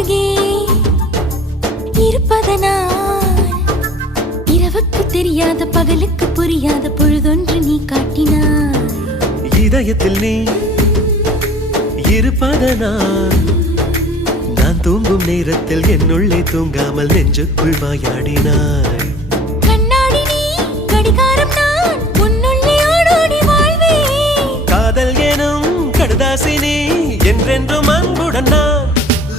அருகே இருப்பதனால் இரவுக்கு தெரியாத பகலுக்கு புரியாத பொழுதொன்று நீ காட்டினாய். இதயத்தில் நீ இருப்பதனால் நான் தூங்கும் நேரத்தில் என்னுள்ளே தூங்காமல் நெஞ்சுக்குள் வாயாடினாய். கண்ணாடி நீ கடிகாரம் நான் உன்னுள்ளே ஓடோடி வாழ்வே. காதல் எனும் கடுதாசி நீ என்றென்றும் அன்புடன் நான்